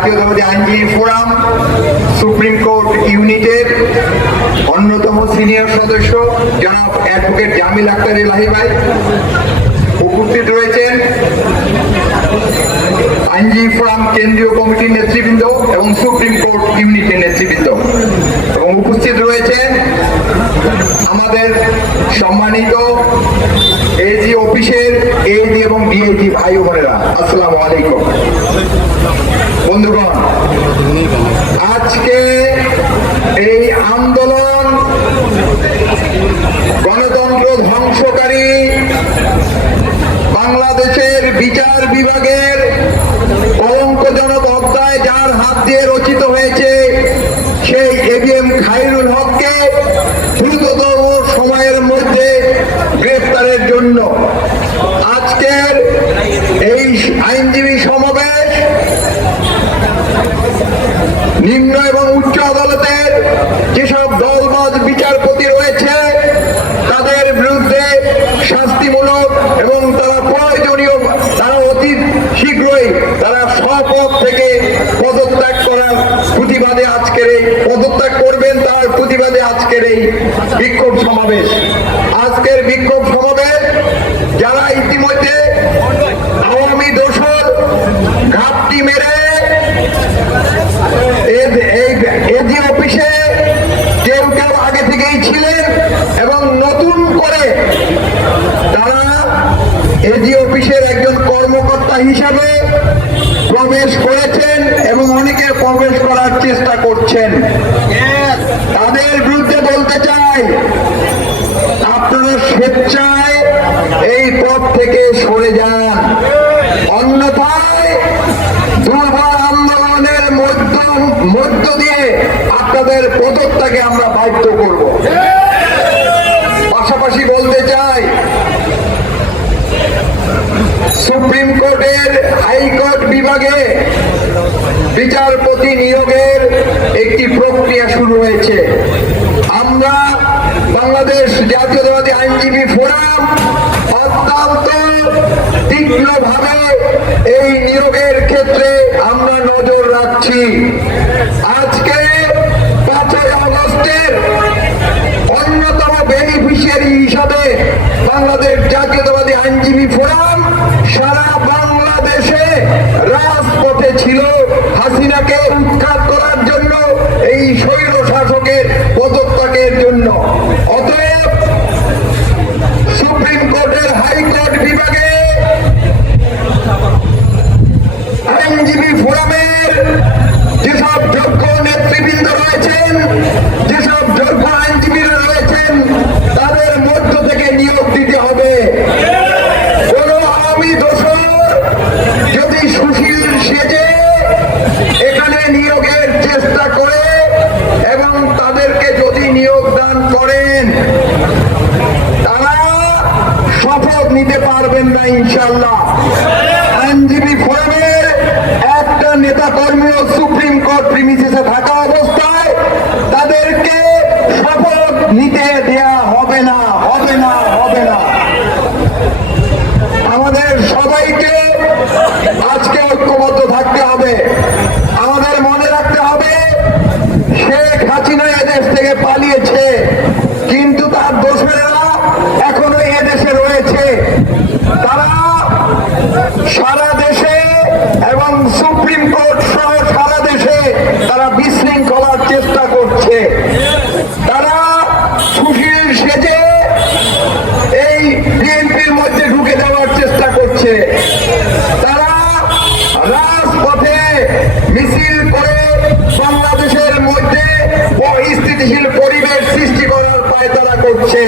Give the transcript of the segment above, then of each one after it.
জাতীয়তাবাদী আইনজীবী forum supreme court ইউনিটের অন্যতম সিনিয়র সদস্য জনাব অ্যাডভোকেট জামিল আখতার এলাহি ভাই উপস্থিত রয়েছেন, আইনজীবী ফোরাম কেন্দ্রীয় কমিটির নেতৃবৃন্দ এবং সুপ্রিম কোর্ট ইউনিটের নেতৃবৃন্দ, এবং উপস্থিত রয়েছেন আমাদের সম্মানিত এজি অফিসের এজি এবং ডিএজি ভাই বোনেরা। আসসালামু আলাইকুম। বন্ধুগণ, আজকে এই আন্দোলন গণতন্ত্র ধ্বংসকারী বাংলাদেশের বিচার বিভাগের কলঙ্কজনক অধ্যায় যার হাত দিয়ে রচিত হয়েছে সেই এবিএম খায়রুল হককে দ্রুততম সময়ের মধ্যে গ্রেফতারের জন্য আজকের এই আইনজীবী সমাবেশ নিম্ন এবং উচ্চ আদালতের যেসব দলবাজ বিচারপতি রয়েছে তাদের বিরুদ্ধে শাস্তিমূলক এবং তারা প্রয়োজনীয়, তারা অতি শীঘ্রই তারা স্বপদ থেকে পদত্যাগ করার প্রতিবাদে আজকের এই পদত্যাগ করবেন, তার প্রতিবাদে আজকের এই বিক্ষোভ সমাবেশ। আজকের বিক্ষোভ সমাবেশ যারা ইতিমধ্যে আওয়ামী দোসর ঘাপটি মেরে এজি অফিসে কেউ কেউ আগে থেকেই ছিলেন এবং নতুন করে তারা এজি অফিসের একজন কর্মকর্তা হিসাবে প্রবেশ করেছেন এবং অনেকে প্রবেশ করার চেষ্টা করছেন। তাদের বিরুদ্ধে বলতে চাই, আপনারা স্বেচ্ছায় এই পথ থেকে সরে যান, অন্যথায় দুর্বার আন্দোলনের মধ্য দিয়ে আপনাদের পদত্যাগে আমরা বাধ্য করব। পাশাপাশি বলতে চাই, সুপ্রিম কোর্টের হাইকোর্ট বিভাগে বিচারপতি নিয়োগের একটি প্রক্রিয়া শুরু হয়েছে। আমরা বাংলাদেশ জাতীয়তাবাদী আইনজীবী ফোরাম অত্যন্ত তীক্ষ্ণভাবে এই নিয়োগের ক্ষেত্রে আমরা নজর রাখছি। আজকে 5 আগস্টের অন্যতম বেনিফিশিয়ারি হিসাবে বাংলাদেশ জাতীয়তাবাদী আইনজীবী ফোরাম সারা বাংলাদেশে রাজপথে ছিল হাসিনাকে উৎখাত করার জন্য, এই স্বৈর শাসকের পদত্যাগের জন্য। অতএব সুপ্রিম কোর্টের হাইকোর্ট বিভাগে আইনজীবী ফোরামের যেসব যোগ্য নেতৃবৃন্দ রয়েছেন, যেসব যোগ্য আইনজীবীরা রয়েছেন, তাদের মধ্য থেকে নিয়োগ দিতে হবে। কোন আওয়ামী দোসর যদি সুশীল সেজে এখানে নিয়োগের চেষ্টা করে এবং তাদেরকে যদি নিয়োগ দান করেন, তারা শপথ নিতে পারবেন না ইনশাল্লাহ। আইনজীবী ফোরামের একটা নেতা কর্মীও সুপ্রিম কোর্ট প্রিমিসিসে থাকা অবস্থায় তাদেরকে শপথ নিতে দেয়া হবে না, হবে না, হবে না। আমাদের সবাইকে আজকে ঐক্যবদ্ধ থাকতে হবে। আমাদের মনে রাখতে হবে, শেখ হাসিনা এদেশ থেকে পালিয়েছে, কিন্তু তার দোসরেরা এখনো এদেশে রয়েছে। তারা সারা দেশে এবং সুপ্রিম কোর্ট সহ সারা দেশে তারা বিশৃঙ্খলার চেষ্টা করছে। তারা সুশীল সেজে এই বিএনপির মধ্যে ঢুকে যাওয়ার চেষ্টা করছে। তারা রাজপথে মিছিল করে বাংলাদেশের মধ্যে স্থিতিশীল পরিবেশ সৃষ্টি করার পায়তারা করছে।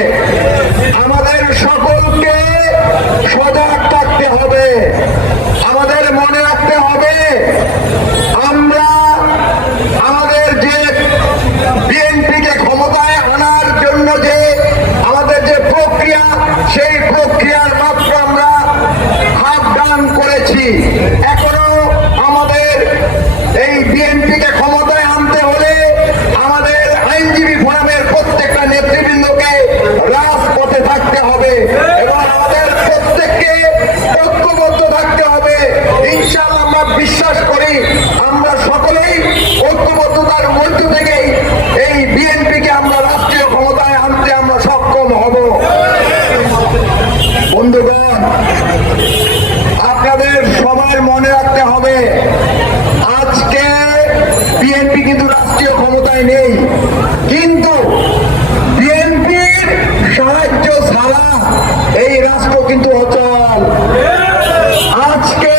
ক্ষমতায় নেই, কিন্তু বিএনপির সাহায্য ছাড়া এই রাষ্ট্র কিন্তু অচল। আজকে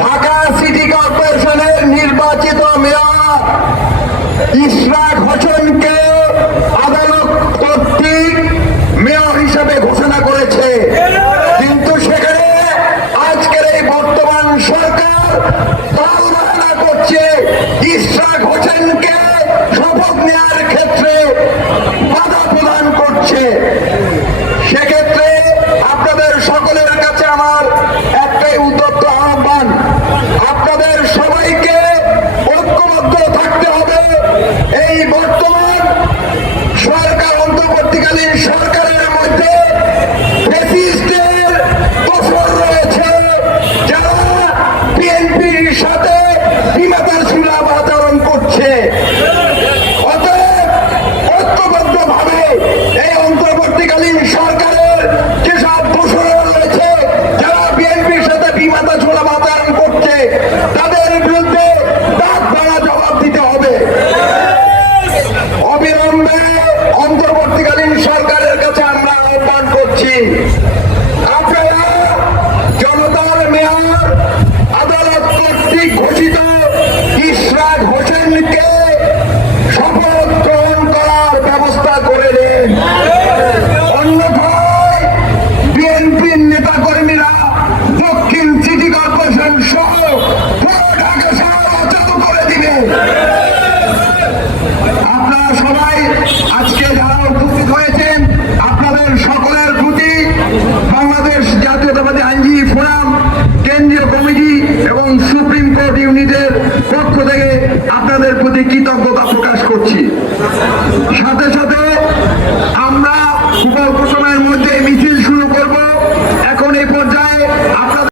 ঢাকা সিটি কর্পোরেশনের নির্বাচিত মেয়র ইশরাক হোসেনকে আদালত কর্তৃক মেয়র হিসেবে ঘোষণা করেছে, কিন্তু সেখানে আজকের এই বর্তমান সরকার তালবাহানা করছে ইশরাক হোসেনকে শপথ নেওয়ার ক্ষেত্রে বাধা প্রদান করছে। সেক্ষেত্রে আপনাদের সকলের কাছে আমার একটাই উদ্যত আহ্বান, আপনাদের সবাইকে ঐক্যবদ্ধ থাকতে হবে। এই বর্তমান সরকার, অন্তর্বর্তীকালীন সরকারের মধ্যে ফ্যাসিস্টের দোসর রয়েছে, যারা বিএনপির সাথে বিমাতার সুলভ আচরণ করছে। অতএব ঐক্যবদ্ধভাবে এই অন্তর্বর্তীকালীন সরকারের যেসব দোসর রয়েছে, যারা বিএনপির সাথে বিমাতা সুলভ আচরণ করছে, তাদের বিরুদ্ধে দাঁত ভাঙা জবাব দিতে হবে। অবিলম্বে অন্তর্বর্তীকালীন সরকারের কাছে আমরা আহ্বান করছি, আপনারা জনতার মেয়র আদালত কর্তৃক ঘোষিত ইশরাক হোসেনকে শপথ গ্রহণ করার ব্যবস্থা করে দিন। অন্যথায় বিএনপির নেতাকর্মীরা দক্ষিণ সিটি কর্পোরেশন সহ পুরো ঢাকা শহর অচল করে দিবে। আপনারা সবাই আজকে যারা উপস্থিত হয়েছেন, আপনাদের সকলের প্রতি বাংলাদেশ জাতীয়তাবাদী আইনজীবী ফোরাম কেন্দ্রীয় কমিটি এবং সুপ্রিম কোর্ট ইউনিটের পক্ষ থেকে আপনাদের প্রতি কৃতজ্ঞতা প্রকাশ